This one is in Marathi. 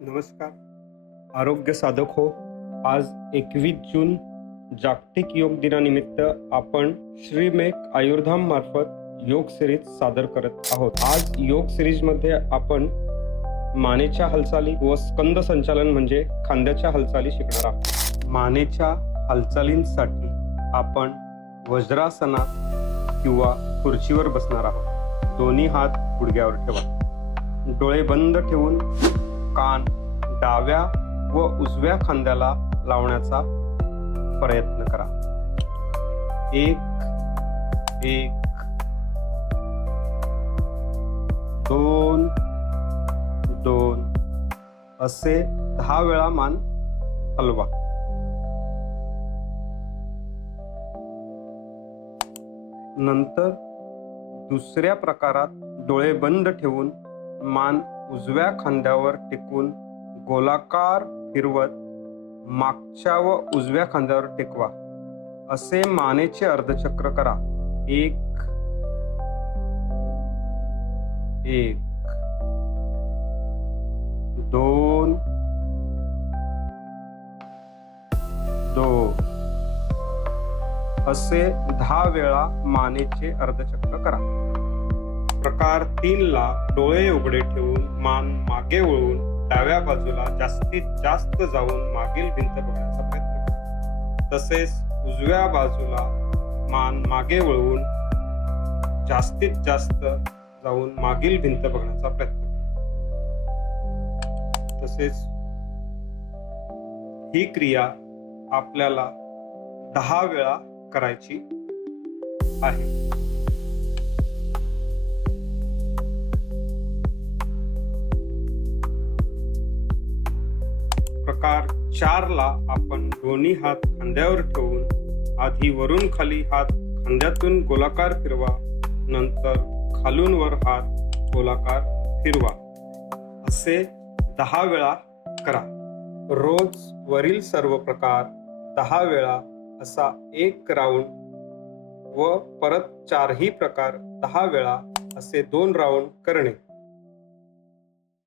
नमस्कार. आरोग्य साधक हो. आज 21 जून जागतिक योग दिनानिमित्त आपण श्रीमेक आयुर्धाम मार्फत योग सिरीज सादर करत आहोत. आज योग सिरीज मध्ये आपण मानेच्या हालचाली व स्कंद संचालन म्हणजे खांद्याच्या हालचाली शिकणार आहोत. मानेच्या हालचालींसाठी आपण वज्रासनात किंवा खुर्चीवर बसणार आहोत. दोन्ही हात गुडघ्यावर ठेवा. डोळे बंद ठेवून कान डाव्या व उजव्या खांद्याला लावण्याचा प्रयत्न करा. एक, दोन, असे 10 वेळा मान हलवा. नंतर दुसऱ्या प्रकारात डोळे बंद ठेवून मान उजव्या खांद्यावर टेकून गोलाकार फिरवत मागच्या व उजव्या खांद्यावर टेकवा. असे मानेचे अर्धचक्र करा. एक, दोन, असे 10 वेळा मानेचे अर्धचक्र करा. प्रकार 3 ला डोळे उघडे ठेवून मान मागे वळवून डाव्या बाजूला जास्तीत जास्त जाऊन मागील भिंत बघण्याचा प्रयत्न करा. तसेच उजव्या बाजूला मान मागे वळवून जास्तीत जास्त जाऊन मागील भिंत बघण्याचा प्रयत्न करा. तसेच ही क्रिया आपल्याला 10 वेळा करायची आहे. प्रकार 4 ला आपण दोन्ही हात खांद्यावर ठेवून आधी वरून खाली हात खांद्यातून गोलाकार फिरवा. नंतर खालून वर हात गोलाकार फिरवा. असे 10 वेळा करा. रोज वरील सर्व प्रकार 10 वेळा असा एक राऊंड व परत 4ही प्रकार 10 वेळा असे 2 राऊंड करणे.